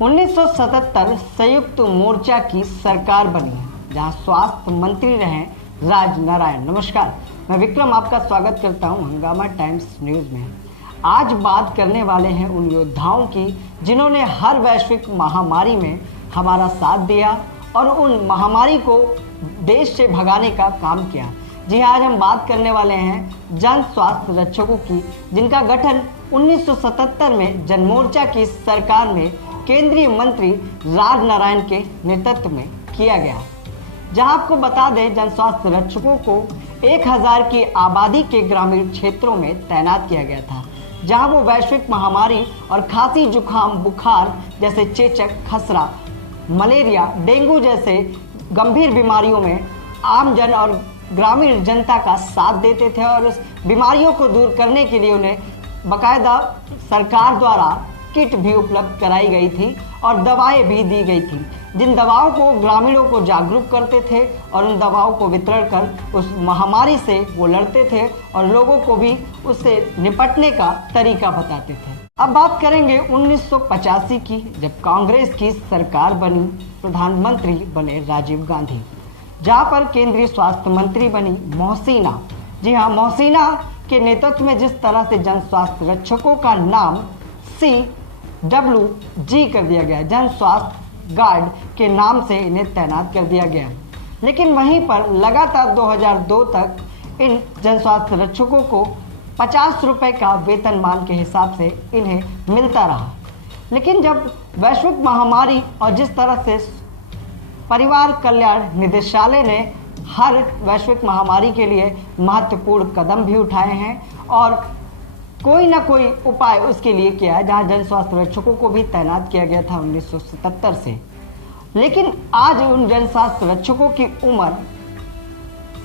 1977 संयुक्त मोर्चा की सरकार बनी है, जहां स्वास्थ्य मंत्री रहे राज नारायण। नमस्कार, मैं विक्रम आपका स्वागत करता हूं हंगामा टाइम्स न्यूज में। आज बात करने वाले हैं उन योद्धाओं की जिन्होंने हर वैश्विक महामारी में हमारा साथ दिया और उन महामारी को देश से भगाने का काम किया। जी आज हम बात करने वाले हैं जन स्वास्थ्य रक्षकों की, जिनका गठन 1977 में जनमोर्चा की सरकार में केंद्रीय मंत्री राज नारायण के नेतृत्व में किया गया। जहां आपको बता दें, जन स्वास्थ्य रक्षकों को 1000 की आबादी के ग्रामीण क्षेत्रों में तैनात किया गया था, जहां वो वैश्विक महामारी और खांसी, जुकाम, बुखार जैसे चेचक, खसरा, मलेरिया, डेंगू जैसे गंभीर बीमारियों में आम जन और ग्रामीण जनता का साथ देते थे और उस बीमारियों को दूर करने के लिए उन्हें बाकायदा सरकार द्वारा किट भी उपलब्ध कराई गई थी और दवाएं भी दी गई थी, जिन दवाओं को ग्रामीणों को जागरूक करते थे और उन दवाओं को वितरण कर उस महामारी से वो लड़ते थे और लोगों को भी उससे निपटने का तरीका बताते थे। अब बात करेंगे 1985 की, जब कांग्रेस की सरकार बनी, प्रधानमंत्री बने राजीव गांधी, जहां पर केंद्रीय स्वास्थ्य मंत्री बनी मोहसिना। जी हाँ, मोहसिना के नेतृत्व में जिस तरह से जन स्वास्थ्य रक्षकों का नाम CWG कर दिया गया, जन स्वास्थ्य गार्ड के नाम से इन्हें तैनात कर दिया गया। लेकिन वहीं पर लगातार 2002 तक इन जन स्वास्थ्य रक्षकों को 50 रुपए का वेतनमान के हिसाब से इन्हें मिलता रहा। लेकिन जब वैश्विक महामारी और जिस तरह से परिवार कल्याण निदेशालय ने हर वैश्विक महामारी के लिए महत्वपूर्ण कदम भी उठाए हैं और कोई ना कोई उपाय उसके लिए किया है, जहां जन स्वास्थ्य रक्षकों को भी तैनात किया गया था 1977 से। लेकिन आज उन जन स्वास्थ्य रक्षकों की उम्र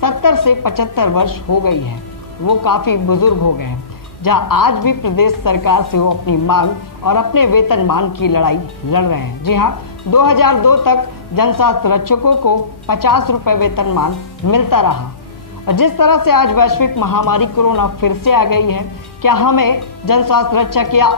70 से 75 वर्ष हो गई है, वो काफी बुजुर्ग हो गए हैं। जहां आज भी प्रदेश सरकार से वो अपनी मांग और अपने वेतनमान की लड़ाई लड़ रहे हैं। जी हाँ, 2002 तक जन स्वास्थ्य रक्षकों को 50 रुपए वेतनमान मिलता रहा और जिस तरह से आज वैश्विक महामारी कोरोना फिर से आ गई है, क्या हमें जन स्वास्थ्य रक्षक या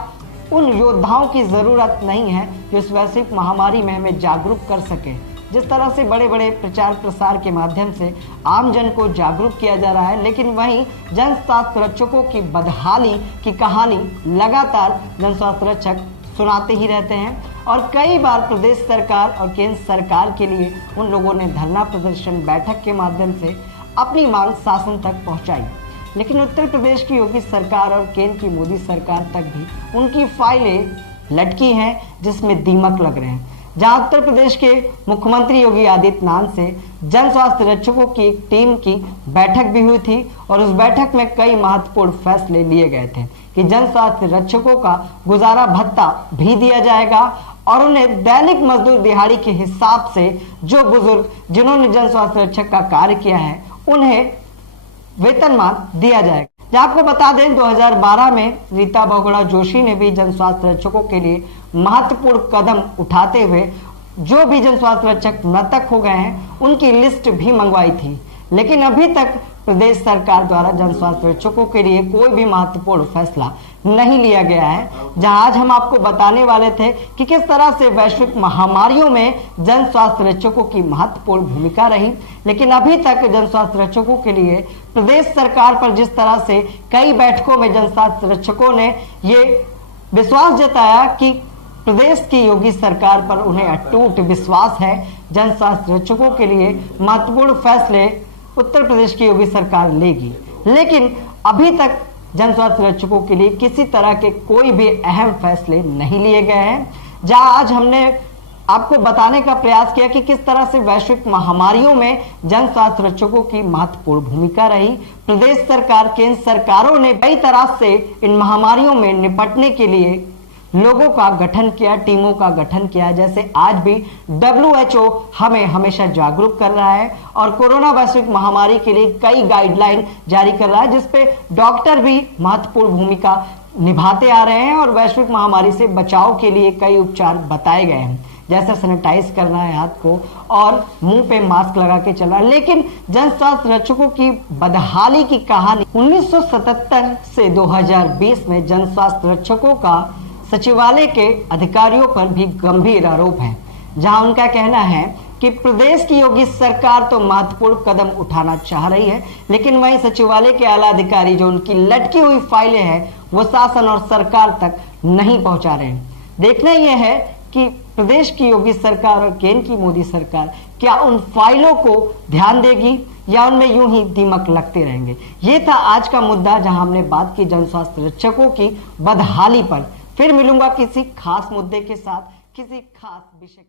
उन योद्धाओं की जरूरत नहीं है जो इस वैश्विक महामारी में हमें जागरूक कर सके। जिस तरह से बड़े बड़े प्रचार प्रसार के माध्यम से आम जन को जागरूक किया जा रहा है, लेकिन वहीं जन स्वास्थ्य रक्षकों की बदहाली की कहानी लगातार जन स्वास्थ्य रक्षक सुनाते ही रहते हैं और कई बार प्रदेश सरकार और केंद्र सरकार के लिए उन लोगों ने धरना प्रदर्शन, बैठक के माध्यम से अपनी मांग शासन तक पहुंचाई। लेकिन उत्तर प्रदेश की योगी सरकार और केंद्र की मोदी सरकार तक भी उनकी फाइलें लटकी हैं, जिसमें दीमक लग रहे हैं। जहां उत्तर प्रदेश के मुख्यमंत्री योगी आदित्यनाथ से जन स्वास्थ्य रक्षकों की एक टीम की बैठक भी हुई थी और उस बैठक में कई महत्वपूर्ण फैसले लिए गए थे कि जन स्वास्थ्य रक्षकों का गुजारा भत्ता भी दिया जाएगा और उन्हें दैनिक मजदूर दिहाड़ी के हिसाब से जो बुजुर्ग जिन्होंने जन स्वास्थ्य रक्षक का कार्य किया है उन्हें वेतनमान दिया जाएगा। जहां आपको बता दें, 2012 में रीता बहुगुणा जोशी ने भी जन स्वास्थ्य रक्षकों के लिए महत्वपूर्ण कदम उठाते हुए जो भी जन स्वास्थ्य रक्षक मृतक हो गए हैं उनकी लिस्ट भी मंगवाई थी। लेकिन अभी तक प्रदेश सरकार द्वारा जन स्वास्थ्य रक्षकों के लिए कोई भी महत्वपूर्ण फैसला नहीं लिया गया है। जहां आज हम आपको बताने वाले थे कि किस तरह से वैश्विक महामारियों में जन स्वास्थ्य रक्षकों की महत्वपूर्ण भूमिका रही, लेकिन अभी तक जन स्वास्थ्य रक्षकों के लिए प्रदेश सरकार पर जिस तरह से कई बैठकों में जन स्वास्थ्य रक्षकों ने ये विश्वास जताया कि प्रदेश की योगी सरकार पर उन्हें अटूट विश्वास है, जन स्वास्थ्य रक्षकों के लिए महत्वपूर्ण फैसले उत्तर प्रदेश की योगी सरकार लेगी। लेकिन अभी तक जन स्वास्थ्य रक्षकों के लिए किसी तरह के कोई भी अहम फैसले नहीं लिए गए हैं। जहां आज हमने आपको बताने का प्रयास किया कि किस तरह से वैश्विक महामारियों में जन स्वास्थ्य रक्षकों की महत्वपूर्ण भूमिका रही। प्रदेश सरकार, केंद्र सरकारों ने कई तरह से इन महामारियों में निपटने के लिए लोगों का गठन किया, टीमों का गठन किया। जैसे आज भी WHO हमें हमेशा जागरूक कर रहा है और कोरोना वैश्विक महामारी के लिए कई गाइडलाइन जारी कर रहा है, जिसपे डॉक्टर भी महत्वपूर्ण भूमिका निभाते आ रहे हैं और वैश्विक महामारी से बचाव के लिए कई उपचार बताए गए हैं, जैसे सैनिटाइज करना है हाथ को और मुंह पे मास्क लगा के चलना। लेकिन जन स्वास्थ्य रक्षकों की बदहाली की कहानी 1977 से 2020 में जन स्वास्थ्य रक्षकों का सचिवालय के अधिकारियों पर भी गंभीर आरोप है, जहां उनका कहना है कि प्रदेश की योगी सरकार तो महत्वपूर्ण कदम उठाना चाह रही है, लेकिन वहीं सचिवालय के आला अधिकारी जो उनकी लटकी हुई फाइलें हैं वो शासन और सरकार तक नहीं पहुंचा रहे हैं। देखना यह है कि प्रदेश की योगी सरकार और केंद्र की मोदी सरकार क्या उन फाइलों को ध्यान देगी या उनमें यूं ही दीमक लगते रहेंगे। ये था आज का मुद्दा, जहां हमने बात की जन स्वास्थ्य रक्षकों की बदहाली पर। फिर मिलूंगा किसी खास मुद्दे के साथ, किसी खास विषय